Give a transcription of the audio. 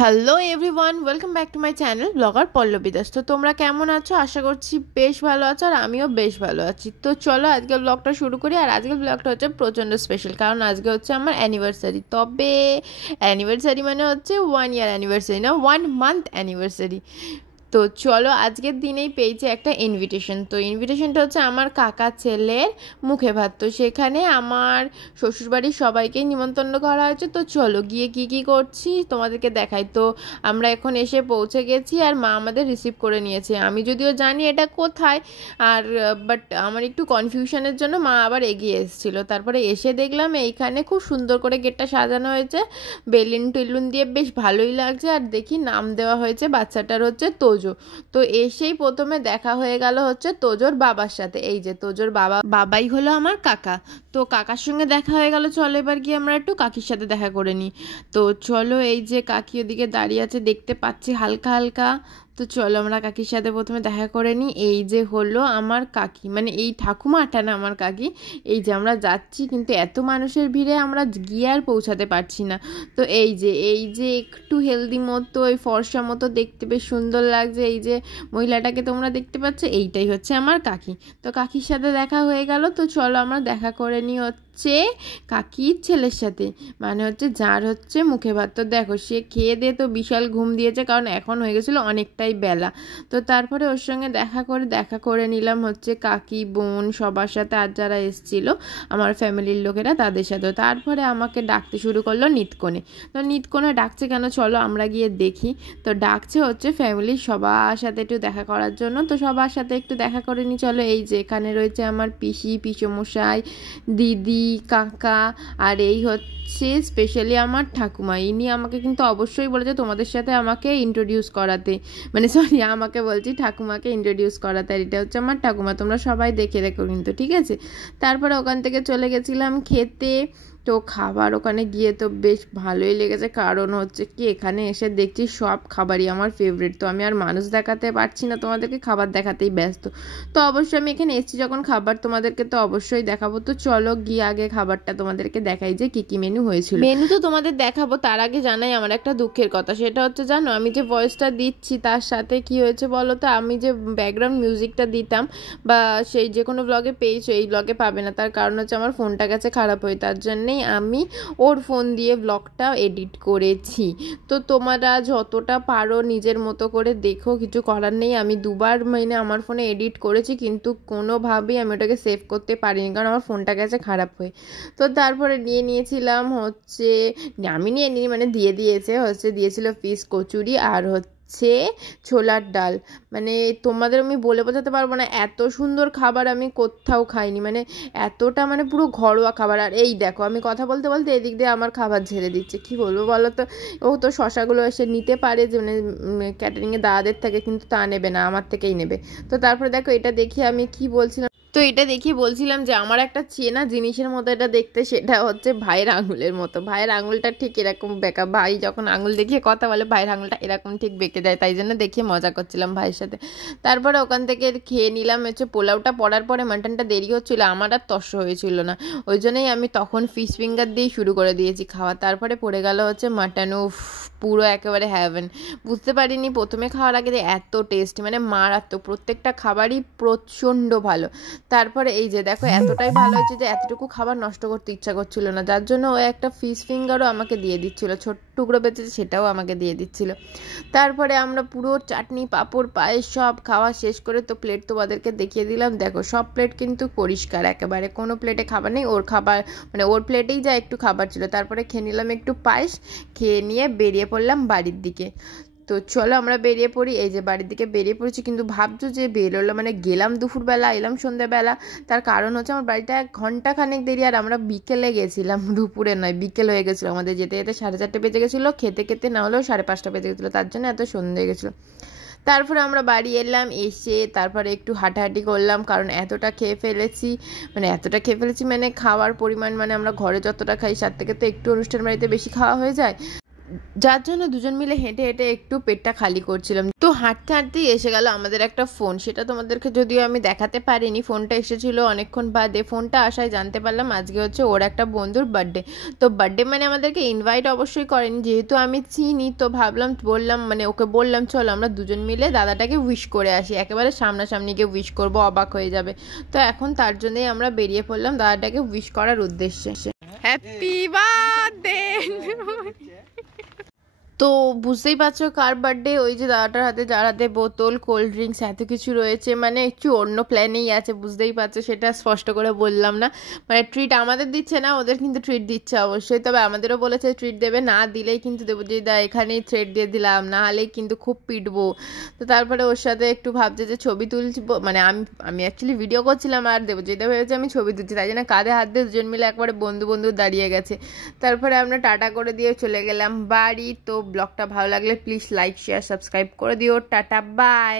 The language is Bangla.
Hello everyone, welcome back to my channel blogger Pallavi Das. তো তোমরা কেমন আছো? আশা করছি বেশ ভালো আছো, আর আমিও বেশ ভালো আছি। তো চলো আজকের ব্লগটা শুরু করি। আর আজকের ব্লগটা হচ্ছে প্রচণ্ড স্পেশাল, কারণ আজকে হচ্ছে আমার অ্যানিভার্সারি। তবে অ্যানিভার্সারি মানে হচ্ছে 1 ইয়ার অ্যানিভার্সারি না, 1 মান্থ অ্যানিভার্সারি। তো চলো আজকের দিনেই পেয়েছি একটা ইনভিটেশন। তো ইনভিটেশনটা হচ্ছে আমার কাকা ছেলের মুখে ভাত। তো সেখানে আমার শ্বশুরবাড়ির সবাইকেই নিমন্ত্রণ করা হয়েছে। তো চলো গিয়ে কি কি করছি তোমাদেরকে দেখাই। তো আমরা এখন এসে পৌঁছে গেছি, আর মা আমাদের রিসিভ করে নিয়েছে। আমি যদিও জানি এটা কোথায়, আর বাট আমার একটু কনফিউশনের জন্য মা আবার এগিয়ে এসেছিলো। তারপরে এসে দেখলাম এইখানে খুব সুন্দর করে গেটটা সাজানো হয়েছে, বেলুন টেলুন দিয়ে বেশ ভালোই লাগছে। আর দেখি নাম দেওয়া হয়েছে বাচ্চাটার হচ্ছে তোজো। তো এসেই প্রথমে দেখা হয়ে গেল হচ্ছে তোজোর বাবার সাথে। এই যে তোজোর বাবাই হলো আমার কাকা। তো কাকার সঙ্গে দেখা হয়ে গেল, চলো এবার গিয়ে আমরা একটু কাকির সাথে দেখা করে নিই। তো চলো, এই যে কাকি ওদিকে দাঁড়িয়ে আছে দেখতে পাচ্ছি হালকা হালকা। তো চলো আমরা কাকির সাথে প্রথমে দেখা করে নিই। এই যে হলো আমার কাকি, মানে এই ঠাকুমাটা না আমার কাকি। এই যে আমরা যাচ্ছি, কিন্তু এত মানুষের ভিড়ে আমরা গিয়ে আর পৌঁছাতে পারছি না। তো এই যে একটু হেলদি মতো, এই ফর্সা মতো দেখতে বেশ সুন্দর লাগছে। এই যে মহিলাটাকে তোমরা দেখতে পাচ্ছ, এইটাই হচ্ছে আমার কাকি। তো কাকির সাথে দেখা হয়ে গেল। তো চলো আমরা দেখা করে নিই হচ্ছে কাকির ছেলের সাথে, মানে হচ্ছে যার হচ্ছে মুখে ভাত। তো দেখো সে খেয়ে দিয়ে তো বিশাল ঘুম দিয়েছে, কারণ এখন হয়ে গেছিলো অনেকটাই বেলা। তো তারপরে ওর সঙ্গে দেখা করে নিলাম হচ্ছে কাকি, বোন সবার সাথে, আর যারা এসেছিলো আমার ফ্যামিলির লোকেরা তাদের সাথে। তারপরে আমাকে ডাকতে শুরু করলো নিতকোণে। তো নিতকোণে ডাকছে কেন, চলো আমরা গিয়ে দেখি। তো ডাকছে হচ্ছে ফ্যামিলির সবার সাথে একটু দেখা করার জন্য। তো সবার সাথে একটু দেখা করে নি চলো। এই যে এখানে রয়েছে আমার পিসি, পিসমশাই, দিদি, কাকা, আর এই হচ্ছে স্পেশালি আমার ঠাকুমা। ইনি আমাকে কিন্তু অবশ্যই বলেছে তোমাদের সাথে আমাকে ইন্ট্রোডিউস করাতে, মানে সরি আমাকে বলছি ঠাকুমাকে ইন্ট্রোডিউস করাতে। আর এটা হচ্ছে আমার ঠাকুমা, তোমরা সবাই দেখে রেখো কিন্তু, ঠিক আছে। তারপরে ওখান থেকে চলে গেছিলাম খেতে। তো খাবার ওখানে গিয়ে তো বেশ ভালোই লেগেছে, কারণ হচ্ছে কি এখানে এসে দেখছি সব খাবারই আমার ফেভারিট। তো আমি আর মানুষ দেখাতে পারছি না তোমাদেরকে, খাবার দেখাতেই ব্যস্ত। তো অবশ্যই আমি এখানে এসেছি যখন, খাবার তোমাদেরকে তো অবশ্যই দেখাবো। তো চলো গিয়ে আগে খাবারটা তোমাদেরকে দেখাই যে কি কি মেনু হয়েছিল। মেনু তো তোমাদের দেখাবো, তার আগে জানাই আমার একটা দুঃখের কথা। সেটা হচ্ছে জানো, আমি যে ভয়েসটা দিচ্ছি তার সাথে কি হয়েছে বলো তো, আমি যে ব্যাকগ্রাউন্ড মিউজিকটা দিতাম বা সেই যে কোনো ব্লগে পেয়েছো, এই ব্লগে পাবে না। তার কারণ হচ্ছে আমার ফোনটা গেছে খারাপ হয়ে, তার জন্যেই আমি ওর ফোন দিয়ে ব্লগটা এডিট করেছি। তো তোমরা যতটা পারো নিজের মতো করে দেখো, কিছু করার নেই। আমি দুবার মানে আমার ফোনে এডিট করেছি, কিন্তু কোনোভাবেই আমি ওটাকে সেভ করতে পারিনি, কারণ আমার ফোনটা গেছে খারাপ হয়ে। তো তারপরে নিয়েছিলাম হচ্ছে, আমি নিয়ে নিই মানে দিয়েছিল ফিশ কচুরি, আর হচ্ছে ছোলার ডাল। মানে তোমাদের আমি বলে বোঝাতে পারবো না, এত সুন্দর খাবার আমি কোথাও খাইনি, মানে এতটা মানে পুরো ঘরোয়া খাবার। আর এই দেখো আমি কথা বলতে বলতে এদিক দিয়ে আমার খাবার ঝেড়ে দিচ্ছে, কি বলবো বলো তো। ও তো শশাগুলো এসে নিতে পারে, যে মানে ক্যাটারিংয়ে দাদাদের থেকে, কিন্তু তা নেবে না, আমার থেকেই নেবে। তো তারপরে দেখো এটা দেখি আমি কি বলছিলাম, তো এটা দেখি বলছিলাম যে আমার একটা চেনা জিনিসের মতো এটা দেখতে, সেটা হচ্ছে ভাইয়ের আঙুলের মতো। ভাইয়ের আঙুলটা ঠিক এরকম বেঁকা, ভাই যখন আঙুল দেখিয়ে কথা বলে ভাইয়ের আঙুলটা এরকম ঠিক বেঁকে যায়, তাই জন্য দেখিয়ে মজা করছিলাম ভাইয়ের সাথে। তারপরে ওখান থেকে খেয়ে নিলাম হচ্ছে পোলাওটা। পড়ার পরে মাটনটা দেরি হচ্ছিলো, আমার আর তস্য হয়েছিল না, ওই জন্যই আমি তখন ফিশ ফিঙ্গার দিয়েই শুরু করে দিয়েছি খাওয়া। তারপরে পড়ে গেল হচ্ছে মাটন। উফ, পুরো একেবারে হ্যাভেন। বুঝতে পারিনি প্রথমে খাওয়ার আগে যে এত টেস্টি, মানে মারাত্মক, প্রত্যেকটা খাবারই প্রচণ্ড ভালো। তারপরে এই যে দেখো এতটাই ভালো হয়েছে যে এতটুকু খাবার নষ্ট করতে ইচ্ছা করছিল না, যার জন্য ও একটা ফিশ ফিঙ্গারও আমাকে দিয়ে দিচ্ছিল, ছোট্ট টুকরো বেঁচেছে সেটাও আমাকে দিয়ে দিচ্ছিল। তারপরে আমরা পুরো চাটনি, পাঁপড়, পায়েস সব খাওয়া শেষ করে তো প্লেট তোমাদেরকে দেখিয়ে দিলাম। দেখো সব প্লেট কিন্তু পরিষ্কার একেবারে, কোনো প্লেটে খাবার নেই। ওর খাবার মানে ওর প্লেটেই যা একটু খাবার ছিল। তারপরে খেয়ে নিলাম একটু পায়েস, খেয়ে নিয়ে বেরিয়ে পড়লাম বাড়ির দিকে। তো চলো আমরা বেরিয়ে পড়ি। এই যে বাড়ির দিকে বেরিয়ে পড়েছি, কিন্তু ভাবছো যে বেরোলো মানে গেলাম দুপুরবেলা, এলাম সন্ধ্যেবেলা। তার কারণ হচ্ছে আমার বাড়িটা 1 ঘন্টা খানেক দেরি, আর আমরা বিকেলে গেছিলাম, দুপুরে নয়, বিকেল হয়ে গেছিলো আমাদের যেতে যেতে। 4:30 বেজে গেছিলো, খেতে খেতে না হলেও 5:30 বেজে গেছিলো, তার জন্য এত সন্ধ্যে হয়ে গেছিলো। তারপরে আমরা বাড়ি এলাম, এসে তারপরে একটু হাঁটাহাঁটি করলাম, কারণ এতটা খেয়ে ফেলেছি মানে খাওয়ার পরিমাণ, মানে আমরা ঘরে যতটা খাই তার থেকে তো একটু অনুষ্ঠান বাড়িতে বেশি খাওয়া হয়ে যায়। যার জন্য দুজন মিলে হেঁটে হেঁটে একটু পেটটা খালি করছিলাম। তো হাঁটতে হাঁটতেই এসে গেল আমাদের একটা ফোন, সেটা তোমাদেরকে যদিও আমি দেখাতে পারিনি, ফোনটা এসেছিলো অনেকক্ষণ বাদে। ফোনটা আসায় জানতে পারলাম আজকে হচ্ছে ওর একটা বন্ধুর বার্থডে। তো বার্থডে মানে আমাদেরকে ইনভাইট অবশ্যই করেনি, যেহেতু আমি চিনি তো ভাবলাম, বললাম মানে ওকে বললাম চলো আমরা দুজন মিলে দাদাটাকে উইশ করে আসি, একেবারে সামনাসামনি গিয়ে উইশ করবো, অবাক হয়ে যাবে। তো এখন তার জন্যই আমরা বেরিয়ে পড়লাম দাদাটাকে উইশ করার উদ্দেশ্যে। Happy birthday. তো বুঝতেই পারছো কার বার্থডে, ওই যে দাদাটার হাতে, যার হাতে বোতল, কোল্ড ড্রিঙ্কস এত কিছু রয়েছে, মানে একটু অন্য প্ল্যানেই আছে, বুঝতেই পারছো, সেটা স্পষ্ট করে বললাম না। মানে ট্রিট আমাদের দিচ্ছে না, ওদের কিন্তু ট্রিট দিচ্ছে অবশ্যই, তবে আমাদেরও বলেছে ট্রিট দেবে, না দিলেই কিন্তু দেবো, যে দা এখানেই থ্রেট দিয়ে দিলাম, না হলেই কিন্তু খুব পিটবো। তো তারপরে ওর সাথে একটু ভাবছে যে ছবি তুলছি, মানে আমি অ্যাকচুয়ালি ভিডিও করছিলাম, আর দেবজিদা ভেবেছে আমি ছবি তুলছি, তাই জন্য কাঁধে হাত দিয়ে দুজন মিলে একবারে বন্ধু বন্ধু দাঁড়িয়ে গেছে। তারপরে আমরা টাটা করে দিয়ে চলে গেলাম বাড়ি। তো ব্লগটা ভালো লাগলে প্লিজ লাইক শেয়ার সাবস্ক্রাইব করে দিও। Tata bye.